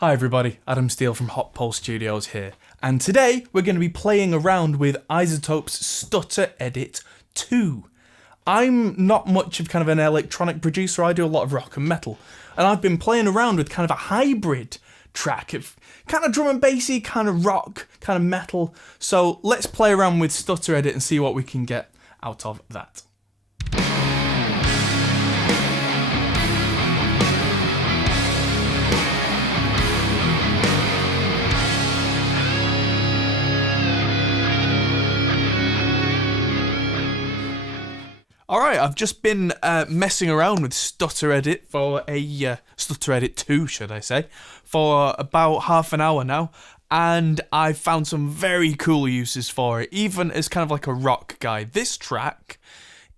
Hi everybody, Adam Steele from Hot Pole Studios here, and today we're going to be playing around with iZotope's Stutter Edit 2. I'm not much of kind of an electronic producer, I do a lot of rock and metal, and I've been playing around with kind of a hybrid track of kind of drum and bassy, kind of rock, kind of metal, so let's play around with Stutter Edit and see what we can get out of that. Alright, I've just been messing around with Stutter Edit for Stutter Edit 2, should I say, for about half an hour now, and I've found some very cool uses for it, even as kind of like a rock guy. This track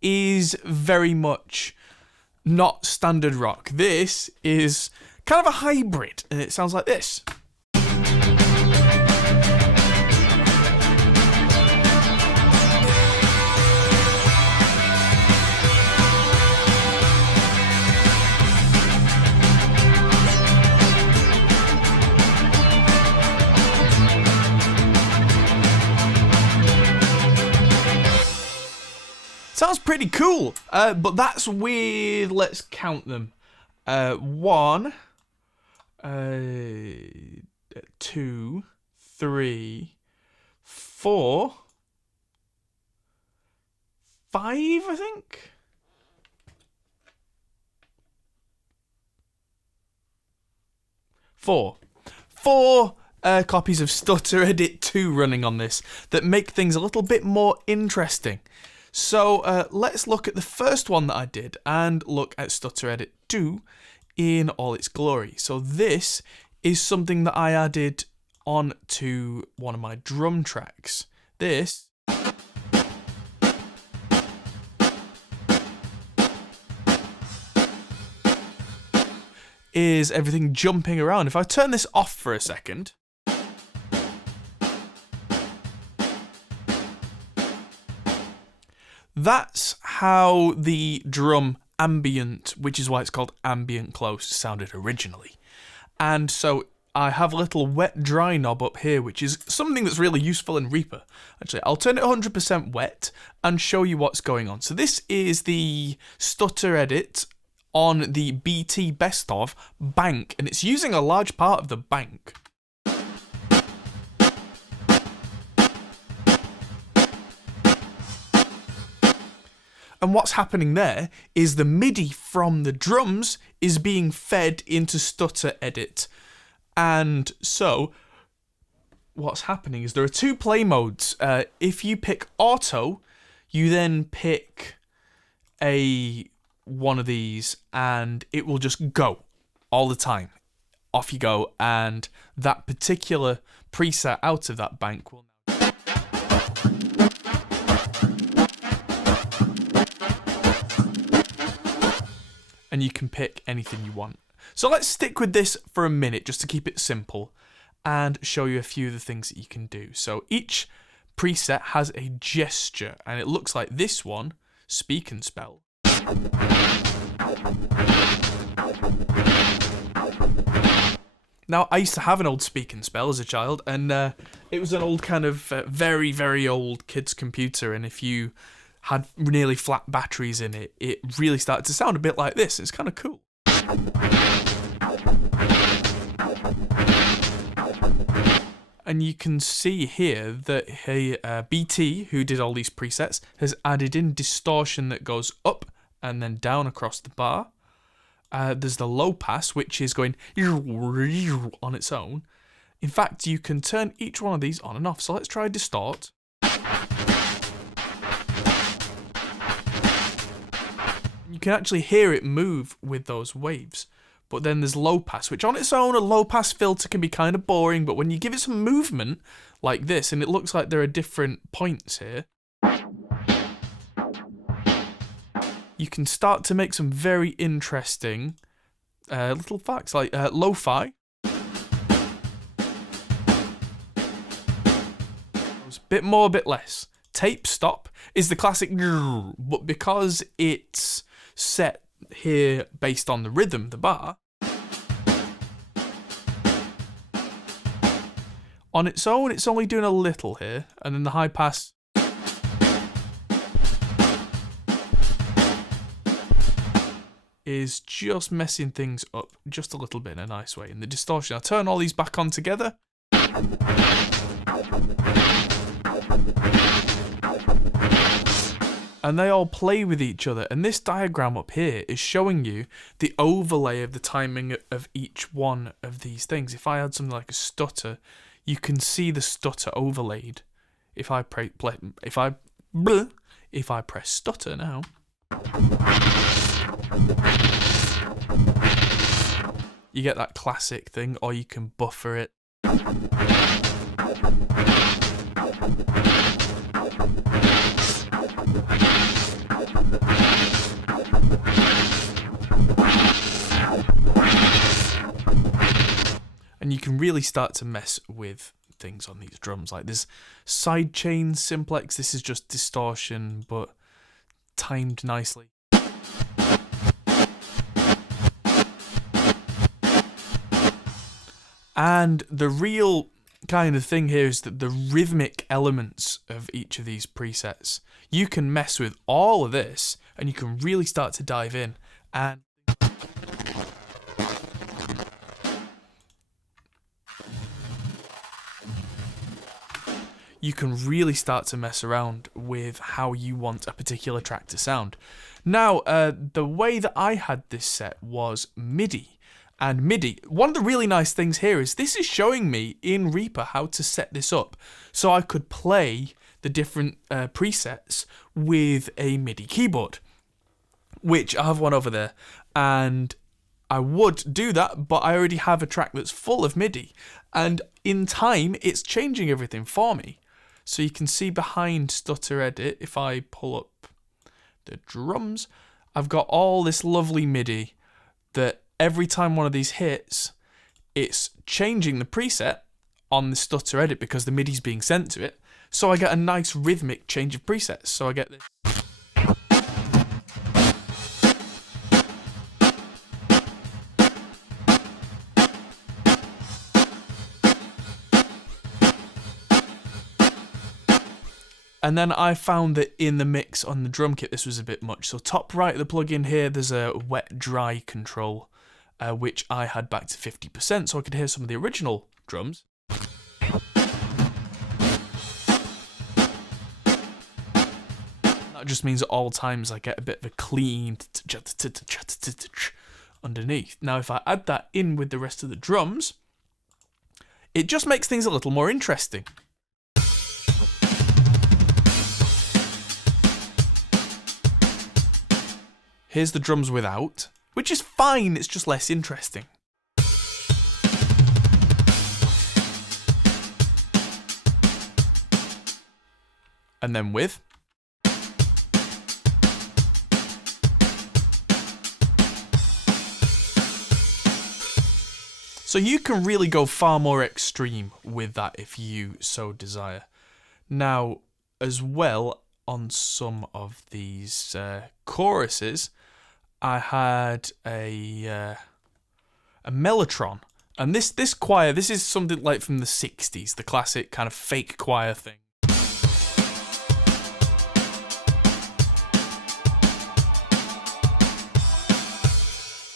is very much not standard rock. This is kind of a hybrid, and it sounds like this. Sounds pretty cool, but that's with, let's count them. 1, 2, 3, 4, 5, I think? Four copies of Stutter Edit 2 running on this that make things a little bit more interesting. So let's look at the first one that I did and look at Stutter Edit 2 in all its glory. So this is something that I added onto one of my drum tracks. This is everything jumping around. If I turn this off for a second, that's how the drum ambient, which is why it's called ambient close, sounded originally. And so I have a little wet dry knob up here, which is something that's really useful in Reaper. Actually, I'll turn it 100% wet and show you what's going on. So this is the Stutter Edit on the BT Best Of bank, and it's using a large part of the bank. And what's happening there is the MIDI from the drums is being fed into Stutter Edit. And so what's happening is there are two play modes. If you pick auto, you then pick one of these and it will just go all the time. Off you go, and that particular preset out of that bank will and you can pick anything you want. So let's stick with this for a minute just to keep it simple and show you a few of the things that you can do. So each preset has a gesture, and it looks like this one, Speak and Spell. Now, I used to have an old Speak and Spell as a child, and it was an old kind of very, very old kid's computer, and if you had nearly flat batteries in it, it really started to sound a bit like this. It's kind of cool. And you can see here that BT, who did all these presets, has added in distortion that goes up and then down across the bar. There's the low pass, which is going on its own. In fact, you can turn each one of these on and off. So let's try distort. You can actually hear it move with those waves. But then there's low pass, which on its own, a low pass filter can be kind of boring, but when you give it some movement like this, and it looks like there are different points here, you can start to make some very interesting little facts, like lo-fi. A bit more, a bit less. Tape stop is the classic, but because it's set here based on the rhythm, the bar, On its own, it's only doing a little here, and then the high pass is just messing things up just a little bit in a nice way. And the distortion, I'll turn all these back on together. And they all play with each other. And this diagram up here is showing you the overlay of the timing of each one of these things. If I had something like a stutter, you can see the stutter overlaid. If I press stutter now, you get that classic thing, or you can buffer it. And you can really start to mess with things on these drums. Like this sidechain simplex, this is just distortion, but timed nicely. And the real kind of thing here is that the rhythmic elements of each of these presets, you can mess with all of this and you can really start to dive in. And you can really start to mess around with how you want a particular track to sound. Now, the way that I had this set was MIDI. And MIDI, one of the really nice things here is this is showing me in Reaper how to set this up. So I could play the different presets with a MIDI keyboard, which I have one over there. And I would do that, but I already have a track that's full of MIDI. And in time, it's changing everything for me. So you can see behind Stutter Edit, if I pull up the drums, I've got all this lovely MIDI that every time one of these hits, it's changing the preset on the Stutter Edit because the MIDI's being sent to it. So I get a nice rhythmic change of presets. So I get this. And then I found that in the mix on the drum kit, this was a bit much. So top right of the plugin here, there's a wet-dry control, which I had back to 50%, so I could hear some of the original drums. That just means at all times I get a bit of a clean underneath. Now if I add that in with the rest of the drums, it just makes things a little more interesting. Here's the drums without, which is fine, it's just less interesting. And then with. So you can really go far more extreme with that if you so desire. Now, as well, on some of these choruses, I had a mellotron, and this choir, this is something like from the 60s, the classic kind of fake choir thing.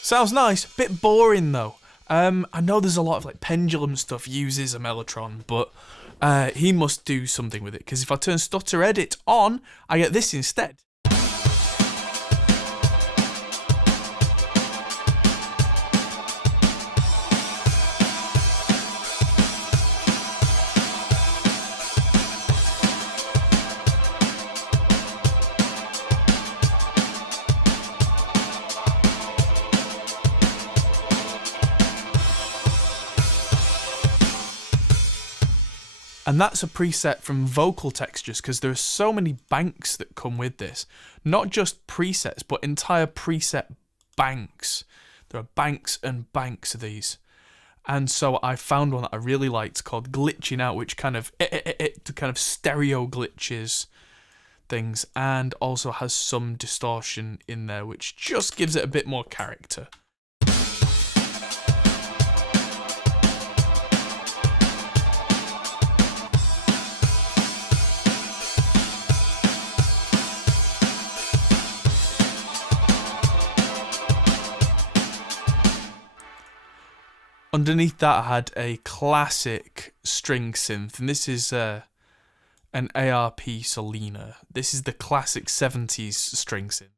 Sounds nice, bit boring though. I know there's a lot of like pendulum stuff uses a mellotron, but he must do something with it, because if I turn Stutter Edit on, I get this instead. And that's a preset from vocal textures, because there are so many banks that come with this. Not just presets, but entire preset banks. There are banks and banks of these. And so I found one that I really liked called Glitching Out, which kind of stereo glitches things, and also has some distortion in there, which just gives it a bit more character. underneath that I had a classic string synth, and this is an ARP Solina. This is the classic 70s string synth.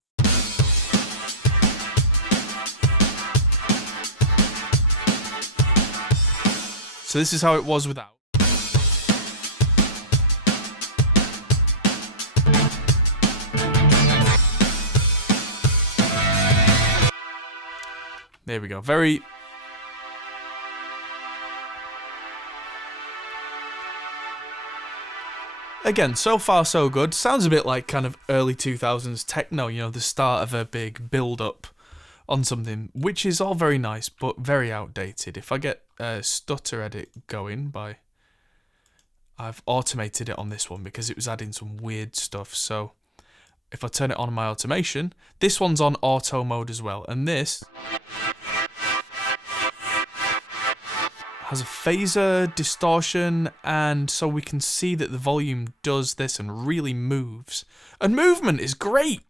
So this is how it was without. There we go. Very... Again, so far so good. Sounds a bit like kind of early 2000s techno, you know, the start of a big build-up on something, which is all very nice, but very outdated. If I get a Stutter edit going by... I've automated it on this one because it was adding some weird stuff, so if I turn it on my automation, this one's on auto mode as well, and this has a phaser, distortion, and so we can see that the volume does this and really moves. And movement is great!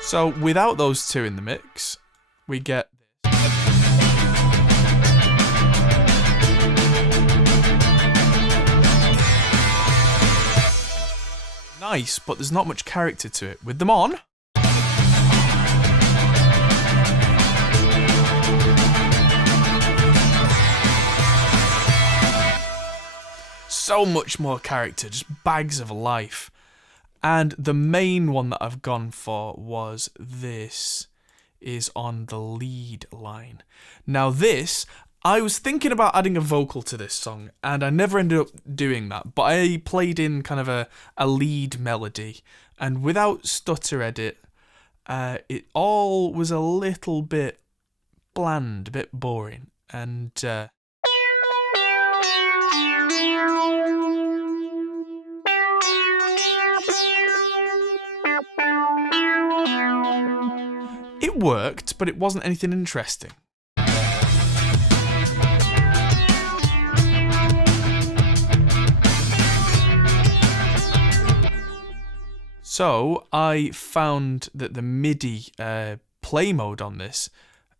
So without those two in the mix, we get this. Nice, but there's not much character to it. With them on, so much more character, just bags of life. And the main one that I've gone for was this, is on the lead line. Now this, I was thinking about adding a vocal to this song, and I never ended up doing that, but I played in kind of a lead melody, and without Stutter edit, it all was a little bit bland, a bit boring, and... it worked, but it wasn't anything interesting. So I found that the MIDI play mode on this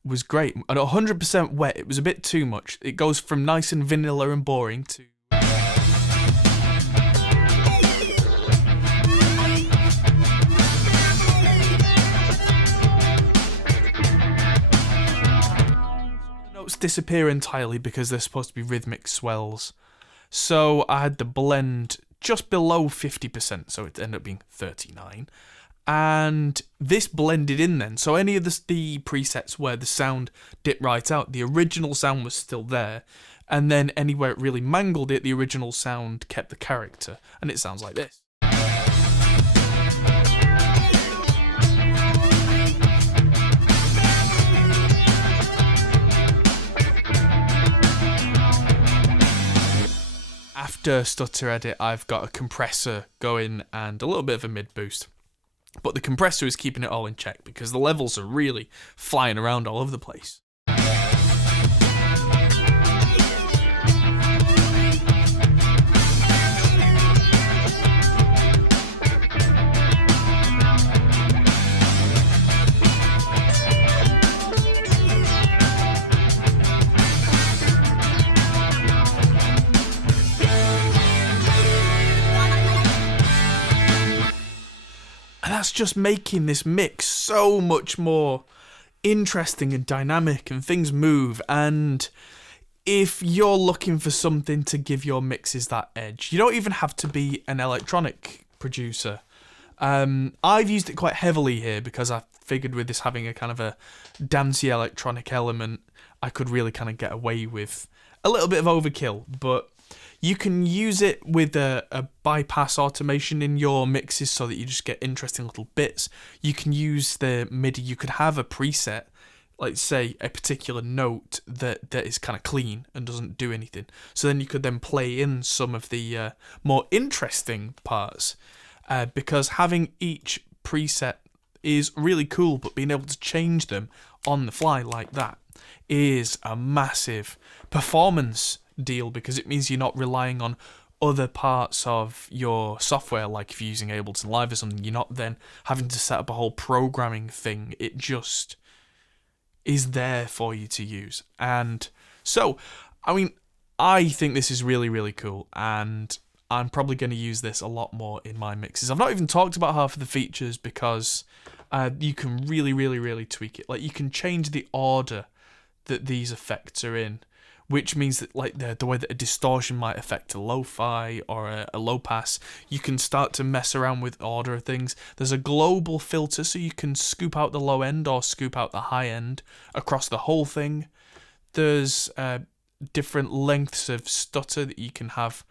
was great. At 100% wet, it was a bit too much. It goes from nice and vanilla and boring to... disappear entirely because they're supposed to be rhythmic swells. So I had the blend just below 50%, so it ended up being 39. And this blended in then, so any of the presets where the sound dipped right out, the original sound was still there, and then anywhere it really mangled it, the original sound kept the character, and it sounds like this. After Stutter edit, I've got a compressor going and a little bit of a mid boost. But the compressor is keeping it all in check because the levels are really flying around all over the place. And that's just making this mix so much more interesting and dynamic, and things move. And if you're looking for something to give your mixes that edge, you don't even have to be an electronic producer. I've used it quite heavily here because I figured with this having a kind of a dancey electronic element, I could really kind of get away with a little bit of overkill. But you can use it with a bypass automation in your mixes so that you just get interesting little bits. You can use the MIDI. You could have a preset, like say a particular note that is kind of clean and doesn't do anything. So then you could then play in some of the more interesting parts because having each preset is really cool, but being able to change them on the fly like that is a massive performance deal because it means you're not relying on other parts of your software, like if you're using Ableton Live or something, you're not then having to set up a whole programming thing. It just is there for you to use. And so, I mean, I think this is really, really cool, and I'm probably going to use this a lot more in my mixes. I've not even talked about half of the features because you can really, really, really tweak it. Like, you can change the order that these effects are in, which means that, like, the way that a distortion might affect a lo-fi or a low pass, you can start to mess around with order of things. There's a global filter, so you can scoop out the low end or scoop out the high end across the whole thing. There's different lengths of stutter that you can have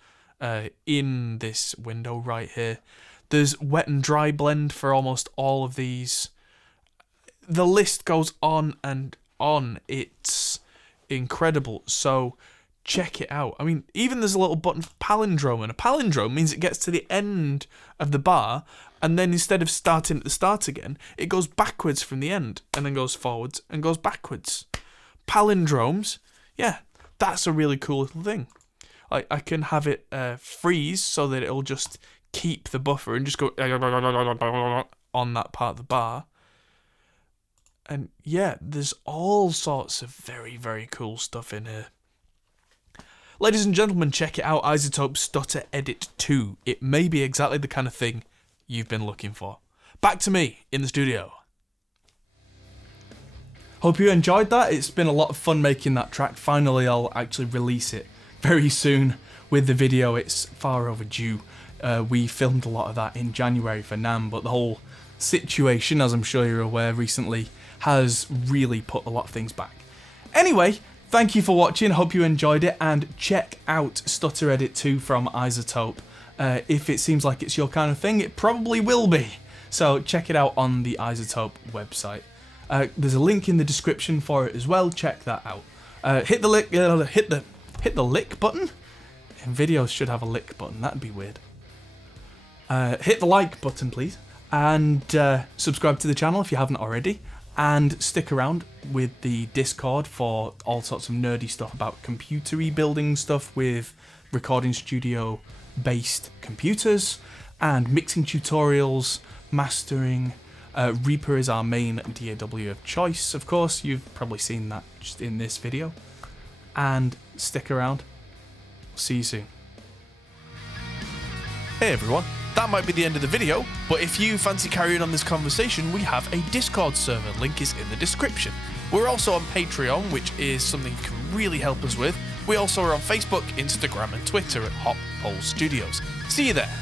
in this window right here. There's wet and dry blend for almost all of these. The list goes on and on. It's incredible. So check it out. I mean, even there's a little button for palindrome, and a palindrome means it gets to the end of the bar, and then instead of starting at the start again, it goes backwards from the end, and then goes forwards and goes backwards. Palindromes, yeah, that's a really cool little thing. I can have it freeze so that it'll just keep the buffer and just go on that part of the bar. And yeah, there's all sorts of very, very cool stuff in here. Ladies and gentlemen, check it out, iZotope Stutter Edit 2. It may be exactly the kind of thing you've been looking for. Back to me in the studio. Hope you enjoyed that. It's been a lot of fun making that track. Finally, I'll actually release it very soon with the video. It's far overdue. We filmed a lot of that in January for NAMM, but the whole situation, as I'm sure you're aware recently, has really put a lot of things back. Anyway, thank you for watching. Hope you enjoyed it, and check out Stutter Edit 2 from iZotope. If it seems like it's your kind of thing, it probably will be. So check it out on the iZotope website. There's a link in the description for it as well. Check that out. Hit the lick button. Videos should have a lick button. That'd be weird. Hit the like button, please, and subscribe to the channel if you haven't already. And stick around with the Discord for all sorts of nerdy stuff about computery building stuff with recording studio based computers and mixing tutorials, mastering. Reaper is our main DAW of choice, of course. You've probably seen that just in this video. And stick around. See you soon. Hey everyone. That might be the end of the video, but if you fancy carrying on this conversation, we have a Discord server. Link is in the description. We're also on Patreon, which is something you can really help us with. We also are on Facebook, Instagram, and Twitter at Hop Hole Studios. See you there.